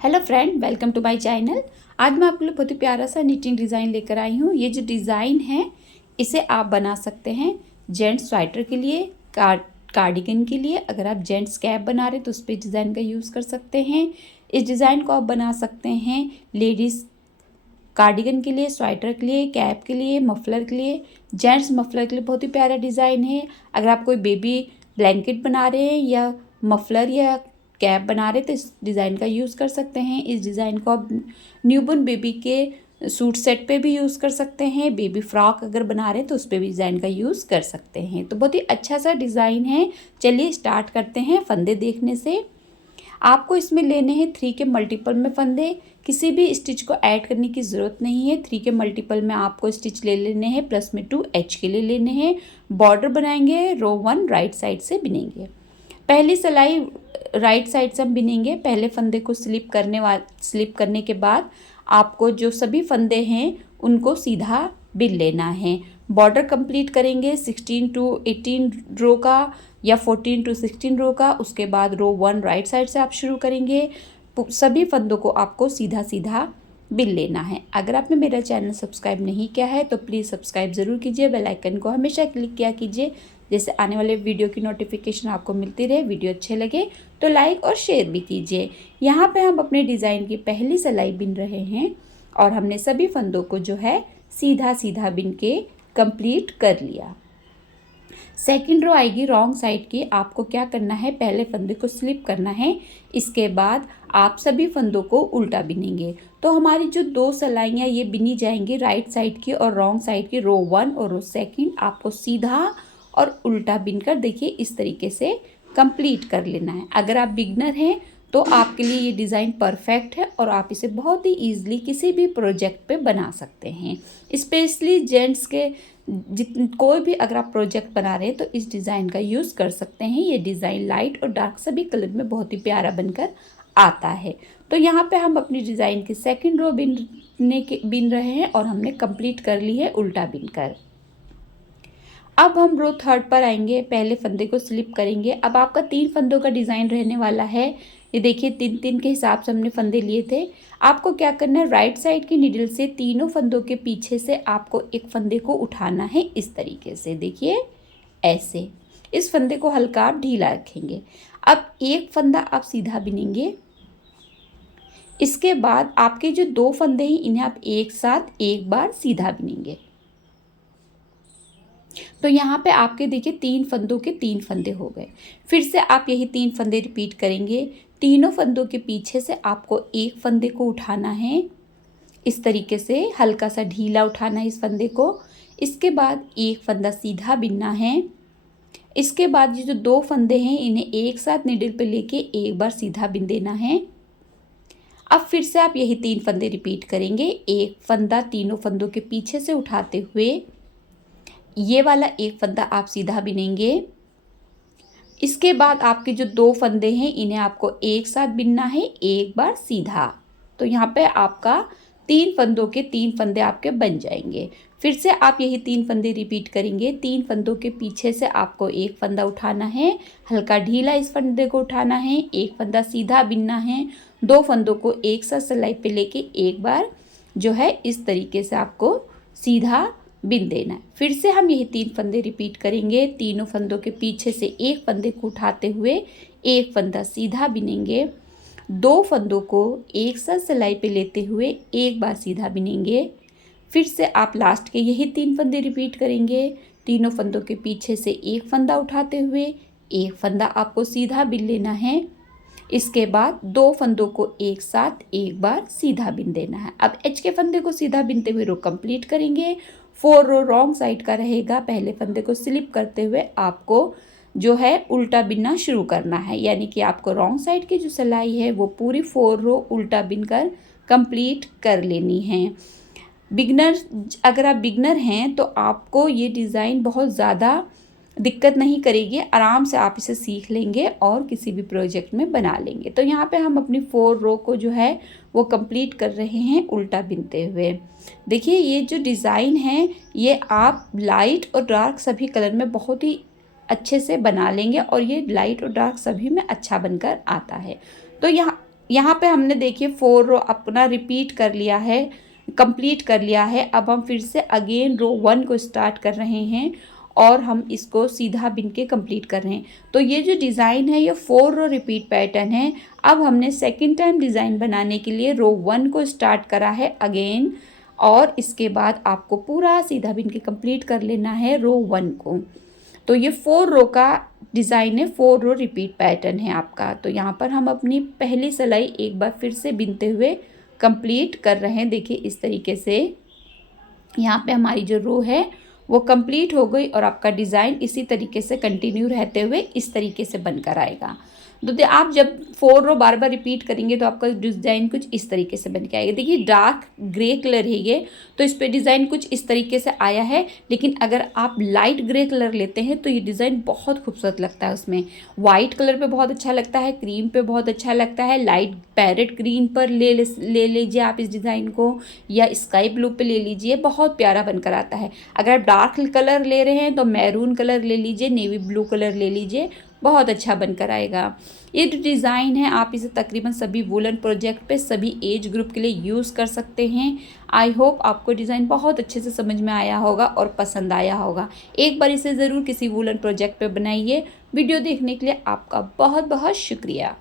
Hello friend, welcome to my channel. आज मैं आपके लिए बहुत ही प्यारा सा निटिंग डिज़ाइन लेकर आई हूँ। ये जो डिज़ाइन है इसे आप बना सकते हैं जेंट्स स्वेटर के लिए, कार्डिगन के लिए। अगर आप जेंट्स कैप बना रहे तो उस पर डिज़ाइन का यूज़ कर सकते हैं। इस डिज़ाइन को आप बना सकते हैं लेडीज़ कार्डिगन के लिए, स्वेटर के लिए, कैप के लिए, मफलर के लिए। जेंट्स मफलर के लिए बहुत ही प्यारा डिज़ाइन है। अगर आप कोई बेबी ब्लैंकेट बना रहे हैं या मफलर या कैप बना रहे तो इस डिज़ाइन का यूज़ कर सकते हैं। इस डिज़ाइन को आप न्यूबॉर्न बेबी के सूट सेट पे भी यूज़ कर सकते हैं। बेबी फ्रॉक अगर बना रहे हैं तो उस पर भी डिज़ाइन का यूज़ कर सकते हैं। तो बहुत ही अच्छा सा डिज़ाइन है। चलिए स्टार्ट करते हैं फंदे देखने से। आपको इसमें लेने हैं 3 के मल्टीपल में फंदे। किसी भी स्टिच को ऐड करने की ज़रूरत नहीं है। 3 के मल्टीपल में आपको स्टिच ले लेने हैं, प्लस में 2 एच के लिए लेने हैं। बॉर्डर बनाएंगे, रो 1 राइट साइड से बिनेंगे। पहली सिलाई राइट साइड से हम बिनेंगे। पहले फंदे को स्लिप करने के बाद आपको जो सभी फंदे हैं उनको सीधा बिन लेना है। बॉर्डर कंप्लीट करेंगे 16 टू 18 रो का या 14 टू 16 रो का। उसके बाद रो 1 राइट साइड से आप शुरू करेंगे। सभी फंदों को आपको सीधा सीधा बिन लेना है। अगर आपने मेरा चैनल सब्सक्राइब नहीं किया है तो प्लीज़ सब्सक्राइब ज़रूर कीजिए। बेल आइकन को हमेशा क्लिक किया कीजिए, जैसे आने वाले वीडियो की नोटिफिकेशन आपको मिलती रहे। वीडियो अच्छे लगे तो लाइक और शेयर भी कीजिए। यहाँ पे हम अपने डिज़ाइन की पहली सिलाई बिन रहे हैं और हमने सभी फंदों को जो है सीधा सीधा बिन के कंप्लीट कर लिया। सेकंड रो आएगी रॉन्ग साइड की। आपको क्या करना है, पहले फंदे को स्लिप करना है। इसके बाद आप सभी फंदों को उल्टा बिनेंगे। तो हमारी जो 2 सिलाइयाँ ये बिनी जाएंगी राइट साइड की और रॉन्ग साइड की, रो 1 और रो 2 आपको सीधा और उल्टा बिनकर देखिए इस तरीके से कंप्लीट कर लेना है। अगर आप बिगनर हैं तो आपके लिए ये डिज़ाइन परफेक्ट है और आप इसे बहुत ही ईजिली किसी भी प्रोजेक्ट पे बना सकते हैं। स्पेशली जेंट्स के कोई भी अगर आप प्रोजेक्ट बना रहे हैं तो इस डिज़ाइन का यूज़ कर सकते हैं। ये डिज़ाइन लाइट और डार्क सभी कलर में बहुत ही प्यारा बनकर आता है। तो यहाँ पे हम अपनी डिज़ाइन की सेकंड रो बिन रहे हैं और हमने कंप्लीट कर ली है उल्टा बिनकर। अब हम रो 3 पर आएंगे। पहले फंदे को स्लिप करेंगे। अब आपका 3 फंदों का डिज़ाइन रहने वाला है। ये देखिए 3-3 के हिसाब से हमने फंदे लिए थे। आपको क्या करना है, राइट साइड की नीडल से तीनों फंदों के पीछे से आपको एक फंदे को उठाना है इस तरीके से। देखिए ऐसे इस फंदे को हल्का आप ढीला रखेंगे। अब एक फंदा आप सीधा बिनेंगे। इसके बाद आपके जो 2 फंदे हैं इन्हें आप एक साथ एक बार सीधा बिनेंगे। तो यहाँ पे आपके देखिए 3 फंदों के 3 फंदे हो गए। फिर से आप यही 3 फंदे रिपीट करेंगे। तीनों फंदों के पीछे से आपको एक फंदे को उठाना है इस तरीके से, हल्का सा ढीला उठाना है इस फंदे को। इसके बाद एक फंदा सीधा बिनना है। इसके बाद ये जो 2 फंदे हैं इन्हें एक साथ नीडल पे लेके एक बार सीधा बिन देना है। अब फिर से आप यही 3 फंदे रिपीट करेंगे। एक फंदा तीनों फंदों के पीछे से उठाते हुए ये वाला एक फंदा आप सीधा बिनेंगे। इसके बाद आपके जो 2 फंदे हैं इन्हें आपको एक साथ बिनना है एक बार सीधा। तो यहाँ पे आपका 3 फंदों के 3 फंदे आपके बन जाएंगे। फिर से आप यही 3 फंदे रिपीट करेंगे। 3 फंदों के पीछे से आपको एक फंदा उठाना है, हल्का ढीला इस फंदे को उठाना है, एक फंदा सीधा बिनना है। 2 फंदों को एक साथ सिलाई पे लेके एक बार जो है इस तरीके से आपको सीधा बिन देना है। फिर से हम यही 3 फंदे रिपीट करेंगे। तीनों फंदों के पीछे से एक फंदे को उठाते हुए एक फंदा सीधा बिनेंगे। 2 फंदों को एक साथ सिलाई पे लेते हुए एक बार सीधा बिनेंगे। फिर से आप लास्ट के यही 3 फंदे रिपीट करेंगे। तीनों फंदों के पीछे से एक फंदा उठाते हुए एक फंदा आपको सीधा बिन लेना है। इसके बाद 2 फंदों को एक साथ एक बार सीधा बिन देना है। अब एच के फंदे को सीधा बिनते हुए रो कंप्लीट करेंगे। 4 रो रॉन्ग साइड का रहेगा। पहले फंदे को स्लिप करते हुए आपको जो है उल्टा बिनना शुरू करना है, यानी कि आपको रॉन्ग साइड की जो सिलाई है वो पूरी 4 रो उल्टा बिनकर कंप्लीट कर लेनी है। अगर आप बिगनर हैं तो आपको ये डिज़ाइन बहुत ज़्यादा दिक्कत नहीं करेगी। आराम से आप इसे सीख लेंगे और किसी भी प्रोजेक्ट में बना लेंगे। तो यहाँ पे हम अपनी 4 रो को जो है वो कंप्लीट कर रहे हैं उल्टा बिनते हुए। देखिए ये जो डिज़ाइन है ये आप लाइट और डार्क सभी कलर में बहुत ही अच्छे से बना लेंगे और ये लाइट और डार्क सभी में अच्छा बनकर आता है। तो यहाँ यहाँ पे हमने देखिए 4 रो अपना रिपीट कर लिया है, कंप्लीट कर लिया है। अब हम फिर से अगेन रो 1 को स्टार्ट कर रहे हैं और हम इसको सीधा बिन के कंप्लीट कर रहे हैं। तो ये जो डिज़ाइन है ये 4 रो रिपीट पैटर्न है। अब हमने सेकंड टाइम डिज़ाइन बनाने के लिए रो 1 को स्टार्ट करा है अगेन, और इसके बाद आपको पूरा सीधा बिन के कंप्लीट कर लेना है रो 1 को। तो ये 4 रो का डिज़ाइन है, 4 रो रिपीट पैटर्न है आपका। तो यहाँ पर हम अपनी पहली सिलाई एक बार फिर से बिनते हुए कंप्लीट कर रहे हैं। देखिए इस तरीके से यहाँ पे हमारी जो रो है वो कंप्लीट हो गई और आपका डिज़ाइन इसी तरीके से कंटिन्यू रहते हुए इस तरीके से बनकर आएगा। तो आप जब 4 रो बार बार रिपीट करेंगे तो आपका डिज़ाइन कुछ इस तरीके से बन के आएगा। देखिए डार्क ग्रे कलर है ये, तो इस पे डिज़ाइन कुछ इस तरीके से आया है, लेकिन अगर आप लाइट ग्रे कलर लेते हैं तो ये डिज़ाइन बहुत खूबसूरत लगता है। उसमें वाइट कलर पे बहुत अच्छा लगता है, क्रीम पे बहुत अच्छा लगता है, लाइट पैरेट ग्रीन पर ले लीजिए आप इस डिज़ाइन को, या स्काई ब्लू पे ले लीजिए, बहुत प्यारा बनकर आता है। अगर आप डार्क कलर ले रहे हैं तो मैरून कलर ले लीजिए, नेवी ब्लू कलर ले लीजिए, बहुत अच्छा बनकर आएगा। ये जो डिज़ाइन है आप इसे तकरीबन सभी वूलन प्रोजेक्ट पे सभी एज ग्रुप के लिए यूज़ कर सकते हैं। आई होप आपको डिज़ाइन बहुत अच्छे से समझ में आया होगा और पसंद आया होगा। एक बार इसे ज़रूर किसी वूलन प्रोजेक्ट पे बनाइए। वीडियो देखने के लिए आपका बहुत बहुत शुक्रिया।